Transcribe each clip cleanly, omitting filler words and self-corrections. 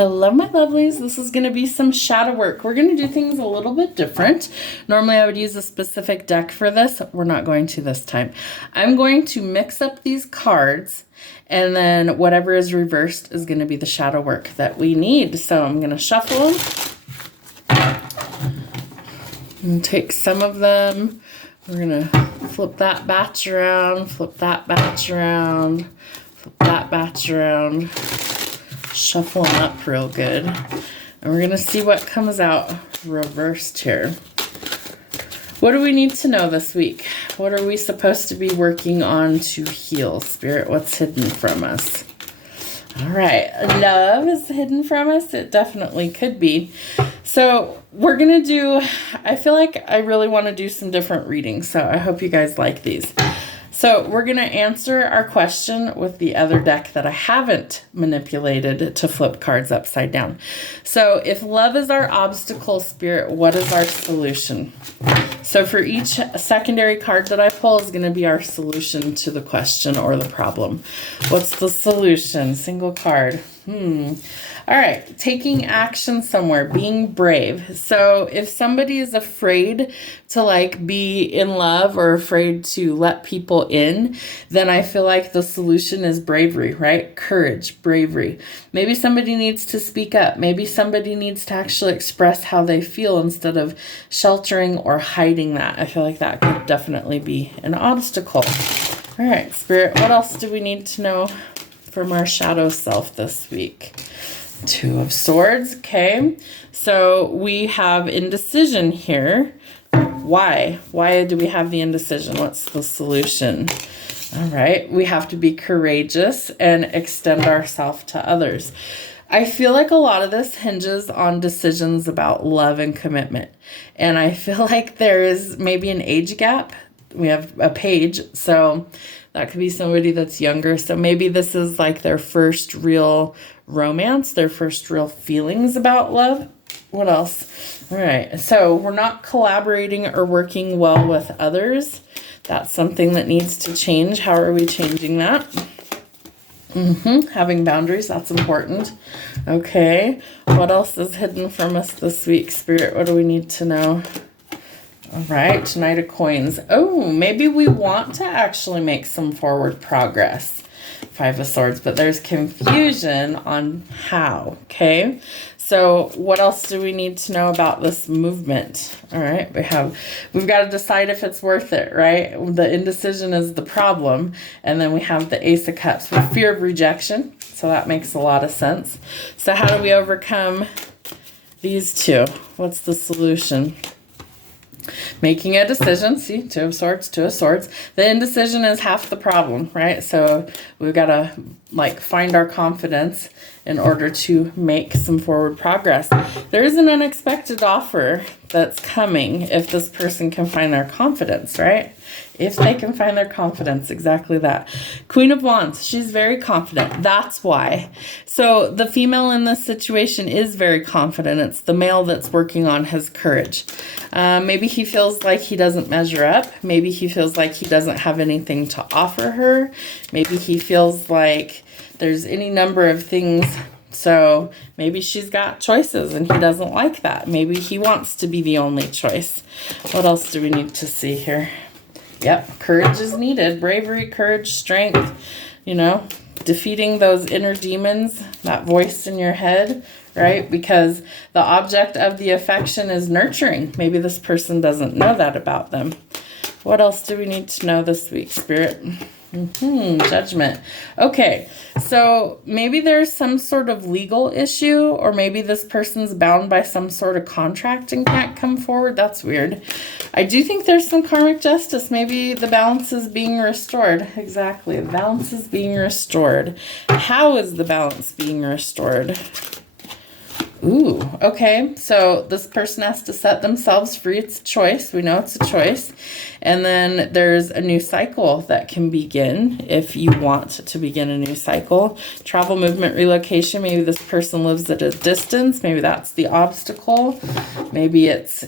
Hello, my lovelies. This is going to be some shadow work. We're going to do things a little bit different. Normally, I would use a specific deck for this. We're not going to this time. I'm going to mix up these cards, and then whatever is reversed is going to be the shadow work that we need. So I'm going to shuffle and take some of them. We're going to flip that batch around, flip that batch around, flip that batch around. Shuffle them up real good. And we're going to see what comes out reversed here. What do we need to know this week? What are we supposed to be working on to heal? Spirit, what's hidden from us? All right. Love is hidden from us. It definitely could be. So we're going to do, I feel like I really want to do some different readings. So I hope you guys like these. So we're going to answer our question with the other deck that I haven't manipulated to flip cards upside down. So if love is our obstacle, Spirit, what is our solution? So for each secondary card that I pull is going to be our solution to the question or the problem. What's the solution? Single card. All right, taking action somewhere, being brave. So if somebody is afraid to be in love or afraid to let people in, then I feel like the solution is bravery, right? Courage, bravery. Maybe somebody needs to speak up. Maybe somebody needs to actually express how they feel instead of sheltering or hiding that. I feel like that could definitely be an obstacle. All right, Spirit, what else do we need to know from our shadow self this week? Two of Swords. Okay, so we have indecision here. Why do we have the indecision? What's the solution? All right, we have to be courageous and extend ourselves to others. I feel like a lot of this hinges on decisions about love and commitment, and I feel like there is maybe an age gap. We have a page, so that could be somebody that's younger. So maybe this is like their first real romance, their first real feelings about love. What else? All right. So we're not collaborating or working well with others. That's something that needs to change. How are we changing that? Having boundaries, that's important. Okay. What else is hidden from us this week, Spirit? What do we need to know? All right, Knight of Coins. Oh, maybe we want to actually make some forward progress. Five of Swords, but there's confusion on how, okay? So what else do we need to know about this movement? All right, we've got to decide if it's worth it, right? The indecision is the problem, and then we have the Ace of Cups with fear of rejection, so that makes a lot of sense. So how do we overcome these two? What's the solution? Making a decision. See, Two of Swords, Two of Swords. The indecision is half the problem, right? So we've got to find our confidence in order to make some forward progress. There is an unexpected offer that's coming if this person can find their confidence, right? If they can find their confidence, exactly that. Queen of Wands, she's very confident. That's why. So the female in this situation is very confident. It's the male that's working on his courage. Maybe he feels like he doesn't measure up. Maybe he feels like he doesn't have anything to offer her. Maybe he feels like there's any number of things. So maybe she's got choices and he doesn't like that. Maybe he wants to be the only choice. What else do we need to see here? Yep, courage is needed. Bravery, courage, strength, defeating those inner demons, that voice in your head, right? Because the object of the affection is nurturing. Maybe this person doesn't know that about them. What else do we need to know this week, Spirit? Judgment. Okay, so maybe there's some sort of legal issue, or maybe this person's bound by some sort of contract and can't come forward. That's weird. I do think there's some karmic justice. Maybe the balance is being restored. Exactly, the balance is being restored. How is the balance being restored? Ooh, okay. So this person has to set themselves free. It's a choice. We know it's a choice. And then there's a new cycle that can begin if you want to begin a new cycle. Travel, movement, relocation. Maybe this person lives at a distance. Maybe that's the obstacle. Maybe it's,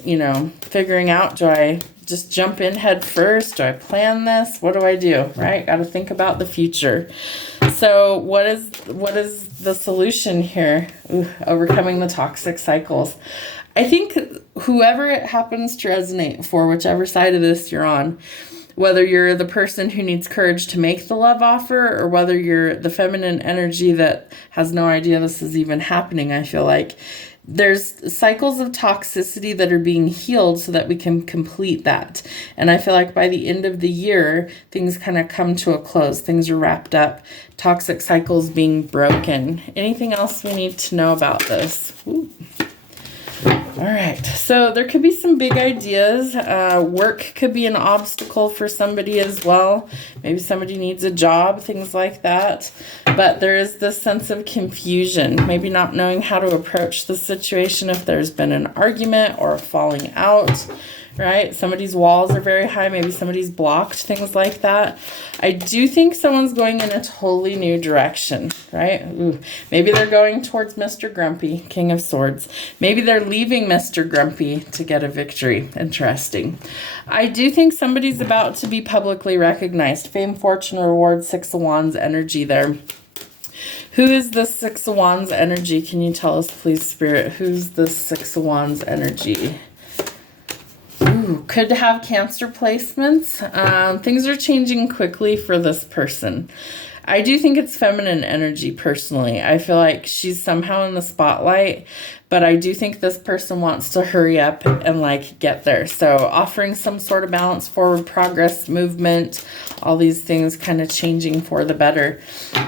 figuring out, do I just jump in head first? Do I plan this? What do I do? Right? Got to think about the future. So what is the solution here? Ooh, overcoming the toxic cycles. I think whoever it happens to resonate for, whichever side of this you're on, whether you're the person who needs courage to make the love offer or whether you're the feminine energy that has no idea this is even happening, I feel like there's cycles of toxicity that are being healed so that we can complete that. And I feel like by the end of the year, things kind of come to a close. Things are wrapped up. Toxic cycles being broken. Anything else we need to know about this? Ooh. All right, so there could be some big ideas. Work could be an obstacle for somebody as well. Maybe somebody needs a job, things like that. But there is this sense of confusion, maybe not knowing how to approach the situation if there's been an argument or a falling out, right? Somebody's walls are very high, maybe somebody's blocked, things like that. I do think someone's going in a totally new direction, right? Ooh, maybe they're going towards Mr. Grumpy, King of Swords. Maybe they're leaving Mr. Grumpy to get a victory. Interesting. I do think somebody's about to be publicly recognized. Fame, fortune, reward, Six of Wands energy there. Who is the Six of Wands energy? Can you tell us, please, Spirit? Who's the Six of Wands energy? Ooh, could have Cancer placements. Things are changing quickly for this person. I do think it's feminine energy personally. I feel like she's somehow in the spotlight, but I do think this person wants to hurry up and like get there. So offering some sort of balance, forward progress, movement, all these things kind of changing for the better.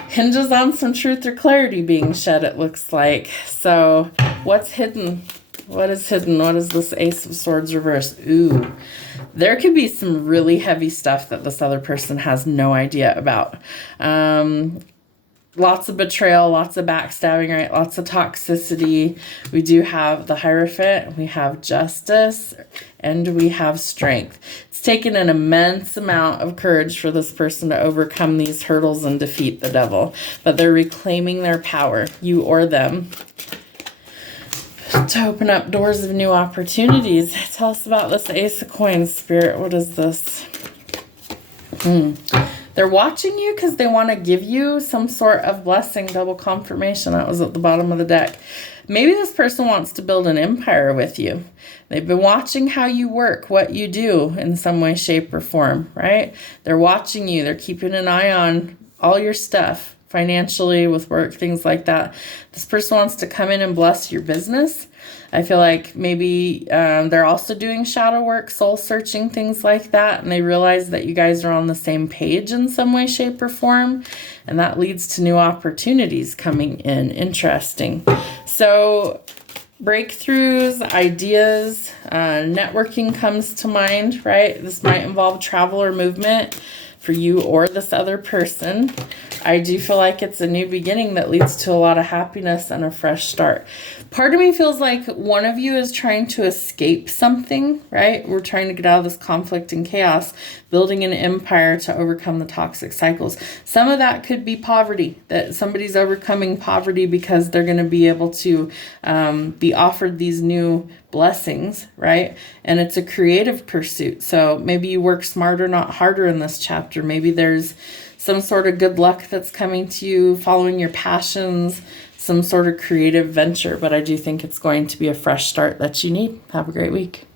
Hinges on some truth or clarity being shed, it looks like. So what's hidden? What is hidden? What is this Ace of Swords reverse? Ooh, there could be some really heavy stuff that this other person has no idea about. Lots of betrayal, lots of backstabbing, right? Lots of toxicity. We do have the Hierophant, we have Justice, and we have Strength. It's taken an immense amount of courage for this person to overcome these hurdles and defeat the devil. But they're reclaiming their power, you or them, to open up doors of new opportunities. Tell us about this Ace of Coins, Spirit. What is this? They're watching you because they want to give you some sort of blessing, double confirmation. That was at the bottom of the deck. Maybe this person wants to build an empire with you. They've been watching how you work, what you do in some way, shape, or form, right? They're watching you. They're keeping an eye on all your stuff. Financially, with work, things like that. This person wants to come in and bless your business. I feel like maybe they're also doing shadow work, soul searching, things like that. And they realize that you guys are on the same page in some way, shape, or form. And that leads to new opportunities coming in. Interesting. So breakthroughs, ideas, networking comes to mind, right? This might involve travel or movement for you or this other person. I do feel like it's a new beginning that leads to a lot of happiness and a fresh start. Part of me feels like one of you is trying to escape something, right? We're trying to get out of this conflict and chaos, building an empire to overcome the toxic cycles. Some of that could be poverty, that somebody's overcoming poverty because they're going to be able to be offered these new blessings, right? And it's a creative pursuit. So maybe you work smarter, not harder in this chapter. Maybe there's some sort of good luck that's coming to you, following your passions, some sort of creative venture. But I do think it's going to be a fresh start that you need. Have a great week.